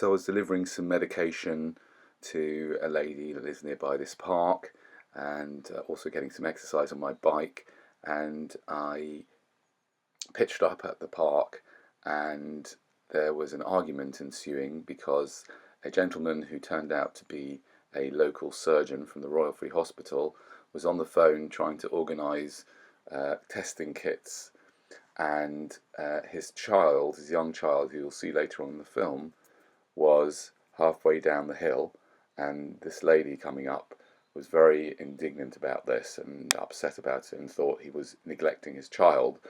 So I was delivering some medication to a lady that lives nearby this park, and also getting some exercise on my bike, and I pitched up at the park, and there was an argument ensuing because a gentleman who turned out to be a local surgeon from the Royal Free Hospital was on the phone trying to organise testing kits, and his young child, who you'll see later on in the film, was halfway down the hill, and this lady coming up was very indignant about this and upset about it and thought he was neglecting his child,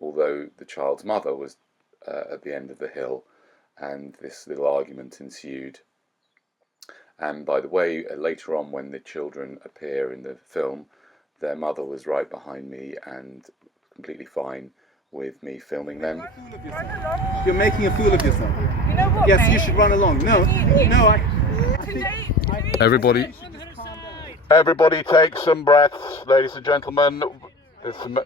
although the child's mother was at the end of the hill, and this little argument ensued. And by the way, later on when the children appear in the film, their mother was right behind me and completely fine with me filming them. You're making a fool of yourself. You know what, Yes, mate? you should run along. No, Everybody take some breaths, ladies and gentlemen. Ladies and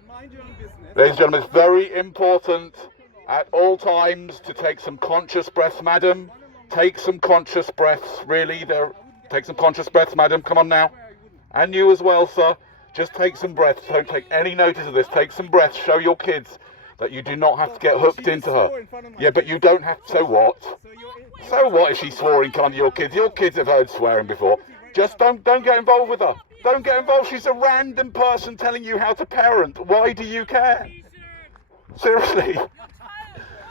gentlemen, it's very important at all times to take some conscious breaths, madam. Take some conscious breaths, really. Take some conscious breaths, madam. Come on now. And you as well, sir. Just take some breaths. Don't take any notice of this. Take some breaths. Show your kids that you do not have to get hooked into her. Yeah, but you don't have to. So what? So what if she swore in front of your kids? Your kids have heard swearing before. Just don't get involved with her. Don't get involved. She's a random person telling you how to parent. Why do you care? Seriously.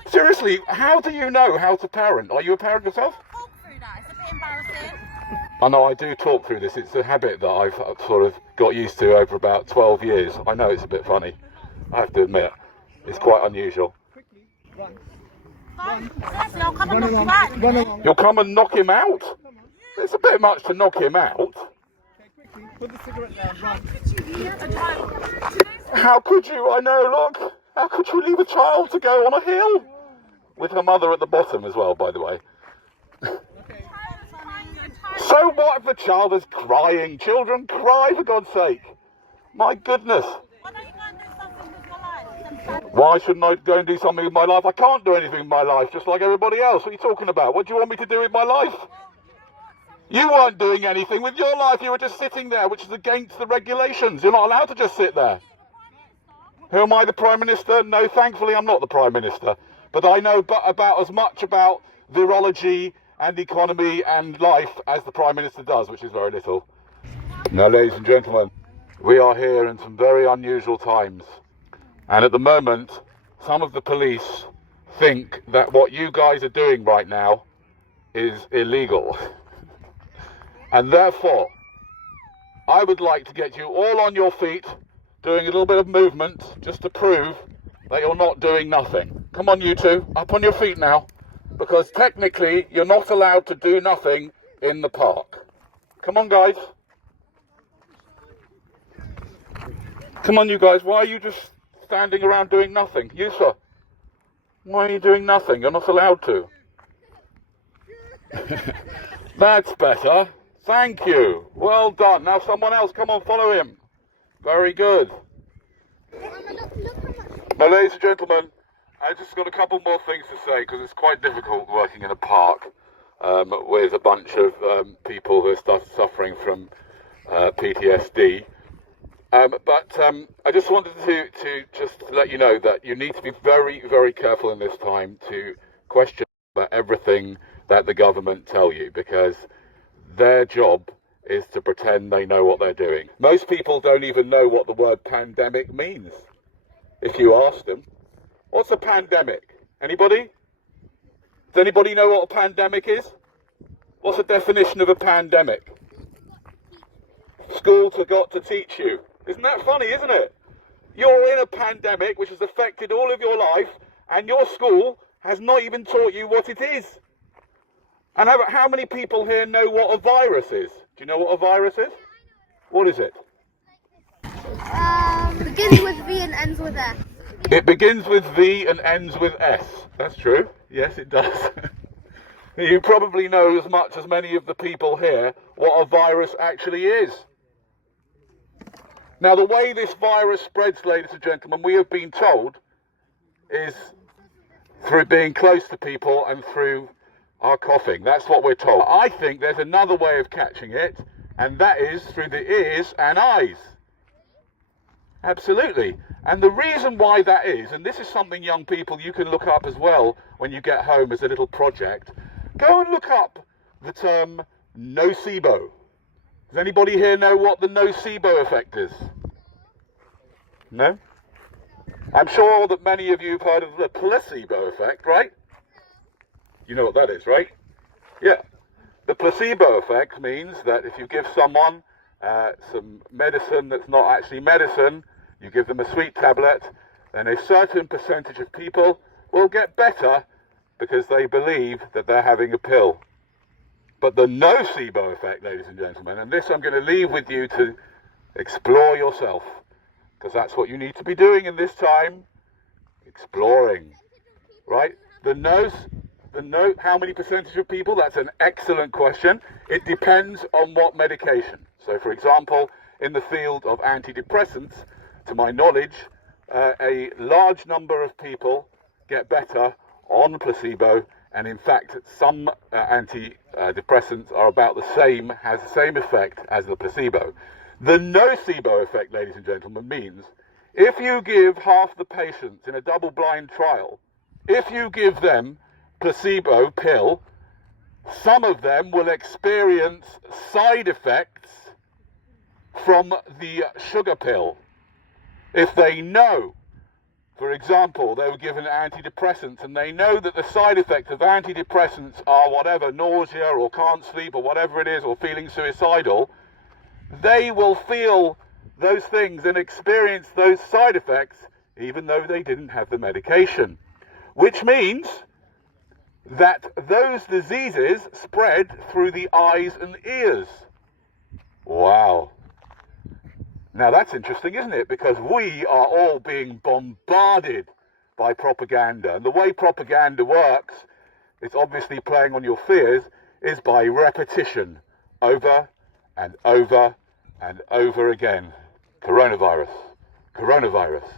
Seriously, how do you know how to parent? Are you a parent yourself? Talk through that. It's a bit embarrassing. I know I do talk through this. It's a habit that I've sort of got used to over about 12 years. I know it's a bit funny. I have to admit. It's quite unusual. Seriously, I'll come and knock you out. You'll come and knock him out? It's a bit much to knock him out. Put the cigarette down. How could you leave a child? How could you? I know, look. How could you leave a child to go on a hill? With her mother at the bottom as well, by the way. So what if the child is crying? Children cry, for God's sake. My goodness. Why don't you go and do something with your life? Why shouldn't I go and do something with my life? I can't do anything with my life, just like everybody else. What are you talking about? What do you want me to do with my life? You weren't doing anything with your life. You were just sitting there, which is against the regulations. You're not allowed to just sit there. Who am I, the Prime Minister? No, thankfully I'm not the Prime Minister. But I know about as much about virology and economy and life as the Prime Minister does, which is very little. Now, ladies and gentlemen, we are here in some very unusual times. And at the moment, some of the police think that what you guys are doing right now is illegal. And therefore, I would like to get you all on your feet, doing a little bit of movement, just to prove that you're not doing nothing. Come on, you two, up on your feet now, because technically you're not allowed to do nothing in the park. Come on, guys. Come on, you guys, why are you just standing around doing nothing? You, sir, why are you doing nothing? You're not allowed to. That's better. Thank you. Well done. Now someone else, come on, follow him. Very good. Now, ladies and gentlemen, I just got a couple more things to say, because it's quite difficult working in a park with a bunch of people who are suffering from PTSD. But I just wanted to just let you know that you need to be very, very careful in this time to question about everything that the government tell you, because their job is to pretend they know what they're doing. Most people don't even know what the word pandemic means. If you ask them, what's a pandemic? Anybody? Does anybody know what a pandemic is? What's the definition of a pandemic? School forgot to teach you. Isn't that funny, isn't it? You're in a pandemic which has affected all of your life, and your school has not even taught you what it is. And how many people here know what a virus is? Do you know what a virus is? What is it? Begins with V and ends with S. It begins with V and ends with S. That's true. Yes, it does. You probably know as much as many of the people here what a virus actually is. Now, the way this virus spreads, ladies and gentlemen, we have been told, is through being close to people and through are coughing. That's what we're told. I think there's another way of catching it, and that is through the ears and eyes. Absolutely. And the reason why that is, and this is something young people you can look up as well when you get home as a little project, go and look up the term nocebo. Does anybody here know what the nocebo effect is? No? I'm sure that many of you have heard of the placebo effect, right? You know what that is, right? Yeah. The placebo effect means that if you give someone some medicine that's not actually medicine, you give them a sweet tablet, then a certain percentage of people will get better because they believe that they're having a pill. But the nocebo effect, ladies and gentlemen, and this I'm going to leave with you to explore yourself, because that's what you need to be doing in this time, exploring, right? How many percentage of people? That's an excellent question. It depends on what medication. So, for example, in the field of antidepressants, to my knowledge, a large number of people get better on placebo, and in fact, some antidepressants are about the same, has the same effect as the placebo. The nocebo effect, ladies and gentlemen, means if you give half the patients in a double-blind trial, if you give them placebo pill, some of them will experience side effects from the sugar pill. If they know, for example, they were given antidepressants and they know that the side effects of antidepressants are whatever, nausea or can't sleep or whatever it is, or feeling suicidal, they will feel those things and experience those side effects even though they didn't have the medication. Which means that those diseases spread through the eyes and ears. Wow. Now that's interesting, isn't it? Because we are all being bombarded by propaganda. And the way propaganda works, it's obviously playing on your fears, is by repetition, over and over and over again. Coronavirus, coronavirus,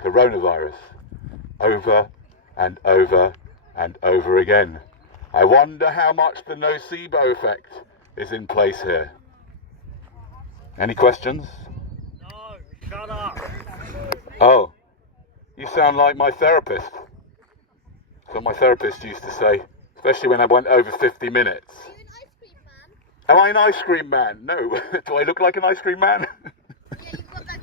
coronavirus, over and over and over again. I wonder how much the nocebo effect is in place here. Any questions? No, shut up. Oh, you sound like my therapist. That's what my therapist used to say, especially when I went over 50 minutes. Are you an ice cream man? Am I an ice cream man? No. Do I look like an ice cream man? Yeah, you've got that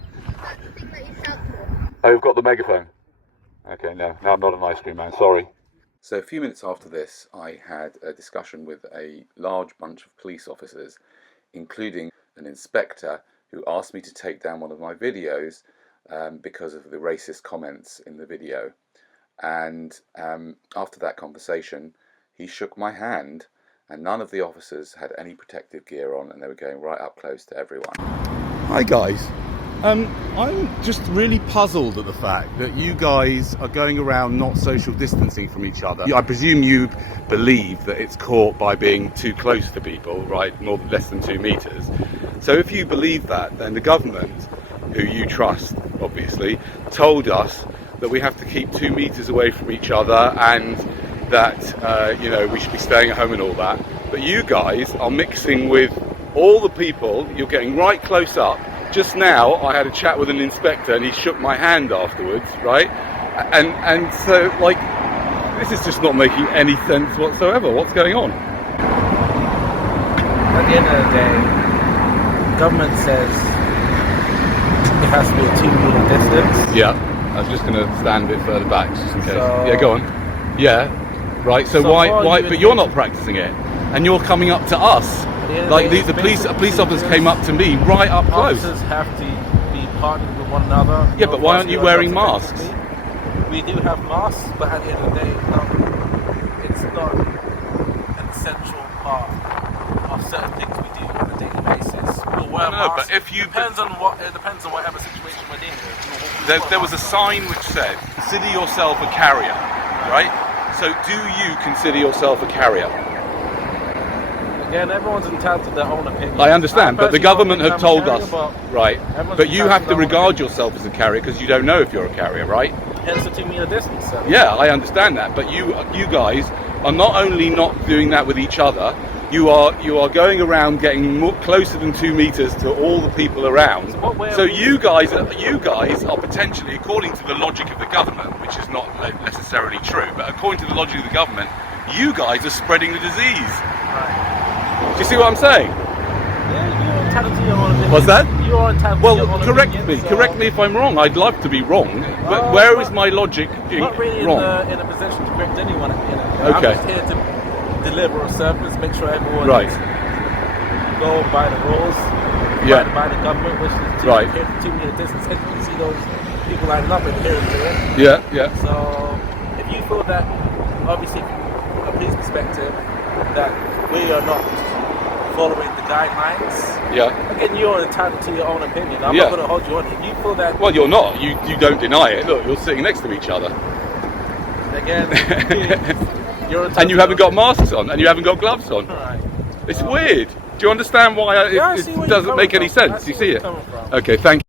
thing that you shout for. Oh, you've got the megaphone. Okay, no, I'm not an ice cream man, sorry. So a few minutes after this, I had a discussion with a large bunch of police officers, including an inspector who asked me to take down one of my videos because of the racist comments in the video. And after that conversation, he shook my hand, and none of the officers had any protective gear on, and they were going right up close to everyone. Hi guys, I'm just really puzzled at the fact that you guys are going around not social distancing from each other. I presume you believe that it's caught by being too close to people, right? Less than 2 meters. So if you believe that, then the government, who you trust, obviously, told us that we have to keep 2 meters away from each other and that, we should be staying at home and all that. But you guys are mixing with all the people, you're getting right close up. Just now, I had a chat with an inspector and he shook my hand afterwards, right? And so, like, this is just not making any sense whatsoever. What's going on? At the end of the day, the government says it has to be a 2 meter distance. Yeah, I was just going to stand a bit further back, just in case. So, yeah, go on. Yeah, right. So why? But you're not practicing it, and you're coming up to us. Like the police officers came up to me right up close. Officers have to be partnered with one another. Yeah, but why aren't you wearing masks? We do have masks, but at the end of the day, it's not an essential part of certain things we do on a daily basis. We'll wear masks. But if you it depends on whatever situation we're dealing with. There was a sign which said, "Consider yourself a carrier," right? So, do you consider yourself a carrier? Again, everyone's entitled to their own opinion. I understand, but the government have told us, right? But you have to regard opinion. yourself as a carrier because you don't know if you're a carrier, right? Hence the 2 meter distance. So. Yeah, I understand that, but you guys are not only not doing that with each other, you are going around getting closer than 2 meters to all the people around. So you guys are potentially, according to the logic of the government, which is not necessarily true, but according to the logic of the government, you guys are spreading the disease. Do you see what I'm saying? Yeah, you're entitled to your own opinion. What's that? You're entitled to your Well, own correct opinion, me. so Correct me if I'm wrong. I'd love to be wrong, but where is my logic not really wrong? in a position to correct anyone at the end of the day. Okay. I'm just here to deliver a service, make sure everyone Right. go by the rules, Yeah. by the government, which is to Right. keep 2 meter distance. And you see those people lining up and adhering to it. Yeah, yeah. So if you feel that, obviously, from a police perspective, that we are not following the guidelines, Yeah. again, you're entitled to your own opinion. I'm Yeah. not going to hold you on it. If you feel that, Well, you're not. You don't deny it. Look, you're sitting next to each other. again, you're entitled And you to haven't your got masks on, and you haven't got gloves on. Right. It's weird. Do you understand why Yeah, I it see where you're doesn't coming make any from. I sense? see You where see you're it? coming from. Okay, thank you.